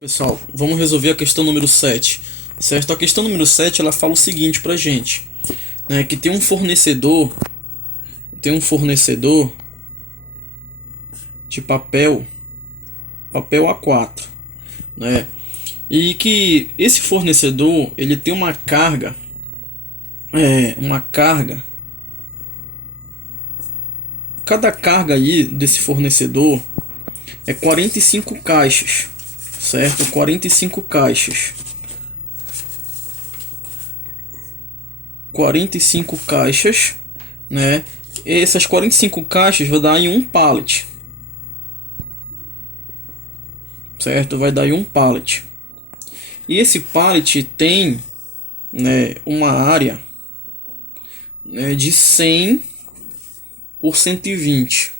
Pessoal, vamos resolver a questão número 7, certo? A questão número 7 ela fala o seguinte pra gente, né, que tem um fornecedor de papel A4, né? E que esse fornecedor, ele tem uma carga, cada carga aí desse fornecedor é 45 caixas, certo? 45 caixas. 45 caixas, né? Essas 45 caixas vai dar em um pallet, certo? Vai dar em um pallet. E esse pallet tem, né, uma área, né, de 100 por 120,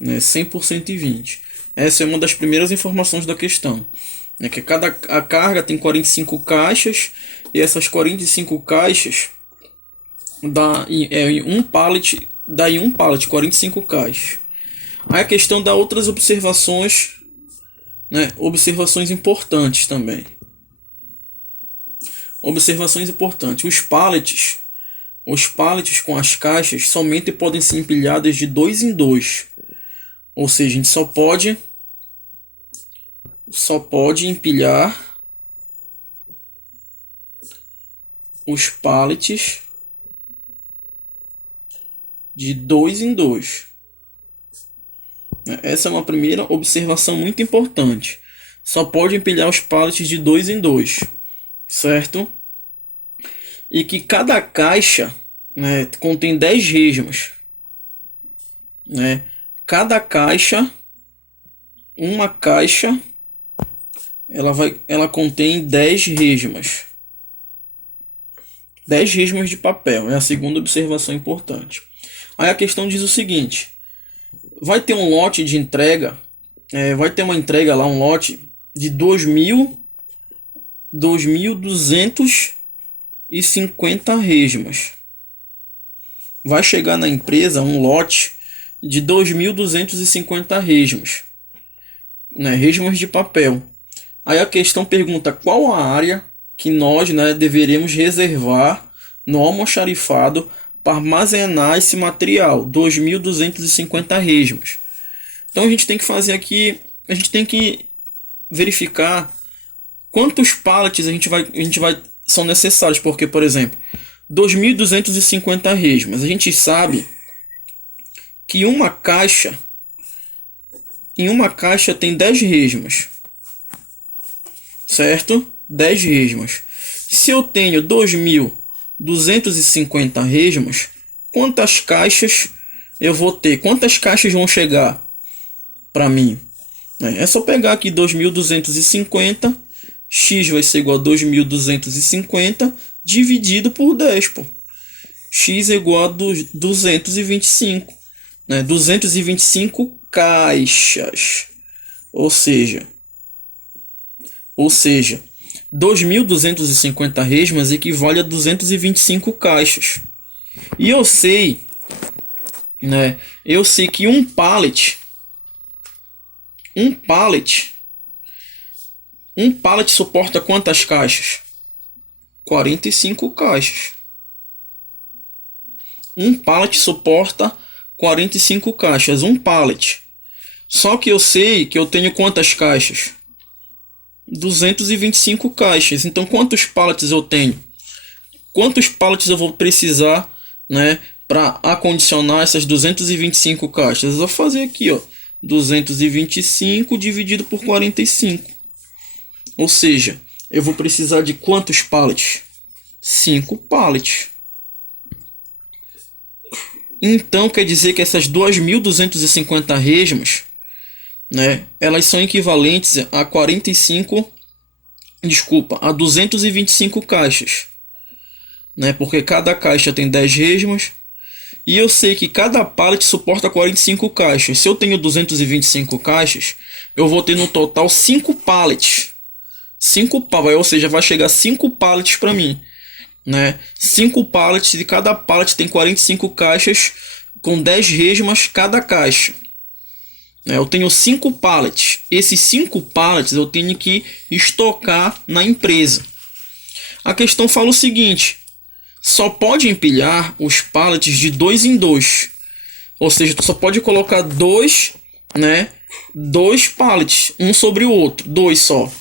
né? 100 por 120. Essa é uma das primeiras informações da questão, né, que a carga tem 45 caixas e essas 45 caixas dá em um pallet 45 caixas. Aí a questão dá outras observações, né, observações importantes também. Observações importantes. Os pallets com as caixas somente podem ser empilhadas de dois em dois. Ou seja, a gente só pode empilhar os pallets de dois em dois. Essa é uma primeira observação muito importante. Só pode empilhar os pallets de dois em dois, certo? E que cada caixa, né, contém 10 resmas, né? Cada caixa, uma caixa, ela contém 10 resmas. 10 resmas de papel, é a segunda observação importante. Aí a questão diz o seguinte: vai ter um lote de entrega, vai ter uma entrega lá, um lote de 2.250 resmas. Vai chegar na empresa um lote de 2.250 resmas, né, resmas de papel. Aí a questão pergunta qual a área que nós, né, deveremos reservar no almoxarifado para armazenar esse material, 2.250 resmas. Então a gente tem que fazer aqui, a gente tem que verificar quantos pallets a gente vai são necessários, porque, por exemplo, 2.250 resmas, a gente sabe que em uma caixa tem 10 resmas, certo? 10 resmas. Se eu tenho 2.250 resmas, quantas caixas eu vou ter? Quantas caixas vão chegar para mim? É só pegar aqui 2.250, x vai ser igual a 2.250 dividido por 10, pô. X é igual a 225, né? 225 caixas. Ou seja, 2.250 resmas equivale a 225 caixas. E eu sei, né? Eu sei que um pallet suporta quantas caixas? 45 caixas. Um pallet suporta 45 caixas, um pallet. Só que eu sei que eu tenho quantas caixas? 225 caixas. Então quantos pallets eu tenho? Quantos pallets eu vou precisar, né, para acondicionar essas 225 caixas? Eu vou fazer aqui, ó, 225 dividido por 45. Ou seja, eu vou precisar de quantos pallets? 5 pallets. Então quer dizer que essas 2.250 resmas, né, elas são equivalentes a 225 caixas, né, porque cada caixa tem 10 resmas. E eu sei que cada pallet suporta 45 caixas. Se eu tenho 225 caixas, eu vou ter no total 5 pallets. Ou seja, vai chegar 5 pallets para mim, né? 5 pallets, e cada pallet tem 45 caixas com 10 resmas cada caixa. né? Eu tenho 5 pallets. Esses 5 pallets eu tenho que estocar na empresa. A questão fala o seguinte: só pode empilhar os pallets de 2 em 2. Ou seja, tu só pode colocar dois, né? 2 pallets, um sobre o outro, 2 só,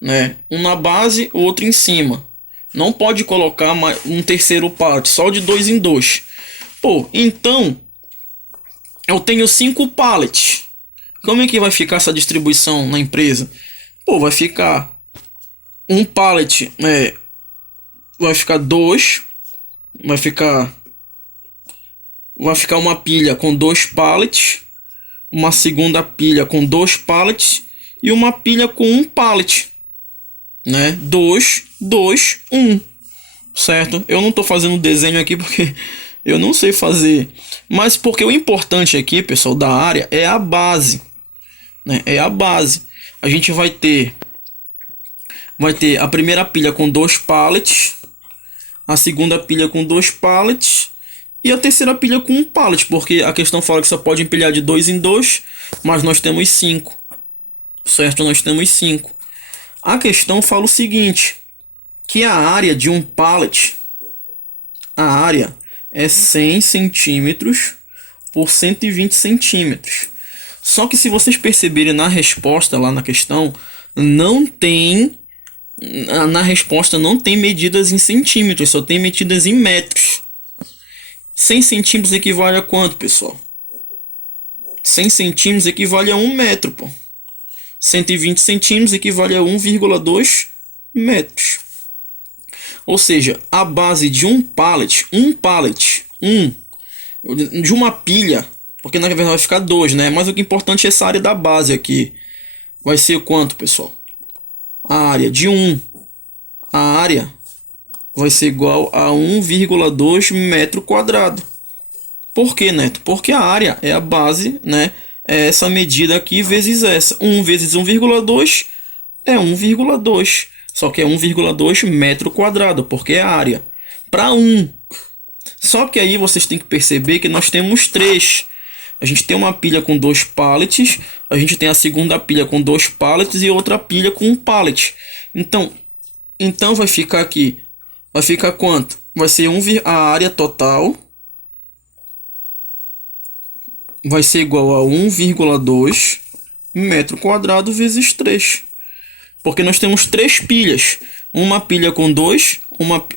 né? Um na base, o outro em cima. Não pode colocar um terceiro pallet, só de 2 em 2. Pô, então eu tenho 5 pallets. Como é que vai ficar essa distribuição na empresa? Pô, vai ficar um pallet, vai ficar 2, vai ficar uma pilha com 2 pallets, uma segunda pilha com 2 pallets e uma pilha com 1 pallet, né? 2, 2, 1, certo? Eu não tô fazendo desenho aqui porque eu não sei fazer, mas porque o importante aqui, pessoal, da área é a base, né? É a base. A gente vai ter a primeira pilha com 2 pallets, a segunda pilha com 2 pallets e a terceira pilha com 1 pallet, porque a questão fala que só pode empilhar de 2 em 2, mas nós temos 5, certo? Nós temos 5. A questão fala o seguinte, que a área de um pallet, a área é 100 centímetros por 120 centímetros. Só que se vocês perceberem na resposta lá na questão, na resposta não tem medidas em centímetros, só tem medidas em metros. 100 centímetros equivale a quanto, pessoal? 100 centímetros equivale a 1 metro, pô. 120 centímetros equivale a 1,2 metros. Ou seja, a base de um pallet, de uma pilha, porque na verdade vai ficar 2, né? Mas o que é importante é essa área da base aqui. Vai ser quanto, pessoal? A área de 1. A área vai ser igual a 1,2 metro quadrado. Por quê, Neto? Porque a área é a base, né? É essa medida aqui vezes essa. 1 vezes 1,2 é 1,2. Só que é 1,2 metro quadrado, porque é a área. Para 1. Só que aí vocês têm que perceber que nós temos 3. A gente tem uma pilha com 2 pallets. A gente tem a segunda pilha com 2 pallets e outra pilha com 1 pallet. Então vai ficar aqui. Vai ficar quanto? Vai ser a área total. Vai ser igual a 1,2 metro quadrado vezes 3. Porque nós temos 3 pilhas. Uma pilha com 2,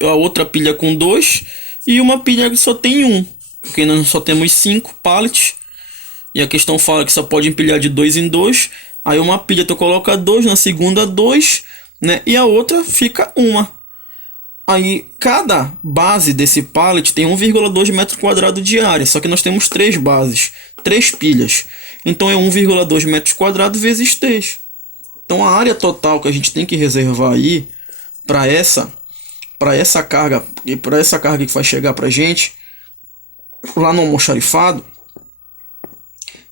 a outra pilha com 2 e uma pilha que só tem 1. Porque nós só temos 5 pallets. E a questão fala que só pode empilhar de 2 em 2. Aí uma pilha tu coloca 2, na segunda 2, né? E a outra fica 1. Aí cada base desse pallet tem 1,2 metro quadrado de área. Só que nós temos 3 bases, 3 pilhas. Então é 1,2 metros quadrados vezes 3. Então a área total que a gente tem que reservar aí para essa carga e para essa carga que vai chegar para a gente lá no almoxarifado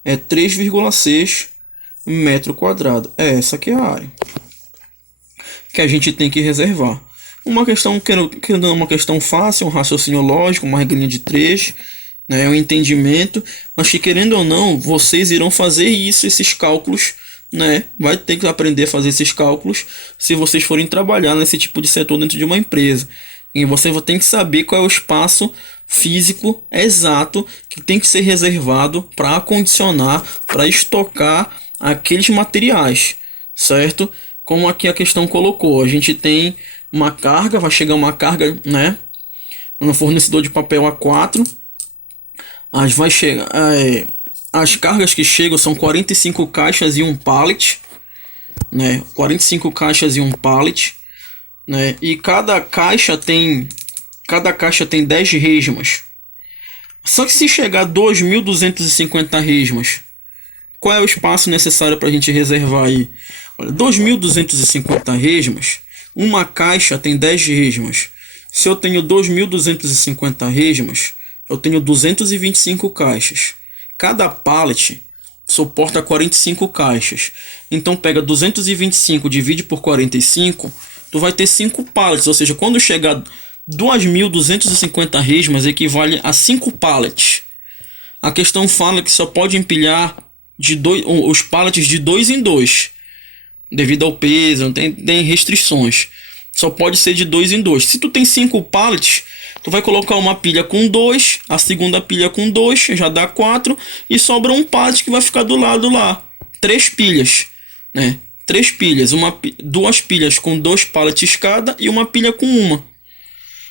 é 3,6 metro quadrado. É essa que é a área que a gente tem que reservar. Uma questão querendo uma questão fácil, um raciocínio lógico, uma regrinha de 3, né, um entendimento, mas que querendo ou não, vocês irão fazer esses cálculos, né? Vai ter que aprender a fazer esses cálculos se vocês forem trabalhar nesse tipo de setor dentro de uma empresa. E você vai ter que saber qual é o espaço físico exato que tem que ser reservado para acondicionar, para estocar aqueles materiais, certo? Como aqui a questão colocou, a gente tem uma carga, vai chegar uma carga, né, no fornecedor de papel A4. As cargas que chegam são 45 caixas e 1 pallet, né? 45 caixas e 1 pallet, né? E cada caixa tem 10 resmas. Só que se chegar a 2.250 resmas, qual é o espaço necessário para a gente reservar aí? Olha, 2.250 resmas, uma caixa tem 10 resmas. Se eu tenho 2.250 resmas, eu tenho 225 caixas. Cada pallet suporta 45 caixas. Então pega 225, divide por 45, tu vai ter 5 pallets. Ou seja, quando chegar 2.250 resmas, equivale a 5 pallets. A questão fala que só pode empilhar os pallets de 2 em 2, devido ao peso, não tem restrições. Só pode ser de 2 em 2. Se tu tem 5 pallets, tu vai colocar uma pilha com 2, a segunda pilha com 2, já dá 4, e sobra um pallet que vai ficar do lado lá. 3 pilhas, né? 3 pilhas, 2 pilhas com 2 pallets cada e uma pilha com uma.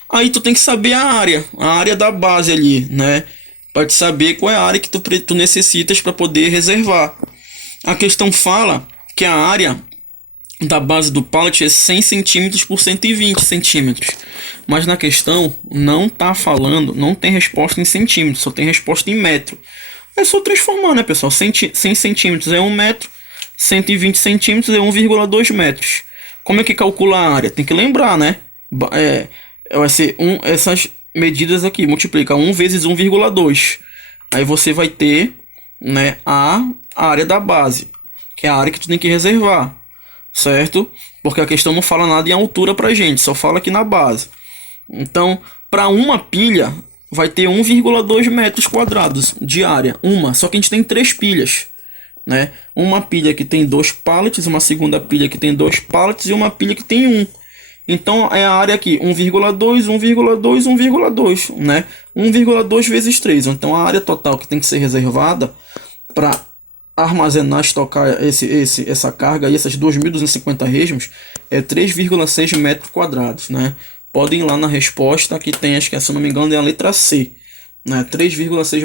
Aí tu tem que saber a área da base ali, né? Para te saber qual é a área que tu necessitas para poder reservar. A questão fala que a área da base do pallet é 100 centímetros por 120 centímetros. Mas na questão não tá falando, não tem resposta em centímetros, só tem resposta em metro. É só transformar, né, pessoal? 100 centímetros é 1 metro, 120 centímetros é 1,2 metros. Como é que calcula a área? Tem que lembrar, né? Vai ser essas medidas aqui, multiplica 1 vezes 1,2. Aí você vai ter, né, a área da base, que é a área que tu tem que reservar, certo? Porque a questão não fala nada em altura pra gente, só fala aqui na base. Então, para uma pilha, vai ter 1,2 metros quadrados de área. Só que a gente tem 3 pilhas, né? Uma pilha que tem 2 pallets, uma segunda pilha que tem 2 pallets e uma pilha que tem 1. Então é a área aqui, 1,2, 1,2, 1,2, né? 1,2 vezes 3. Então a área total que tem que ser reservada para armazenar, estocar essa carga e essas 2.250 resmos é 3,6 metros quadrados, né? Podem ir lá na resposta que tem, acho que se eu não me engano é a letra C, né? 3,6 metros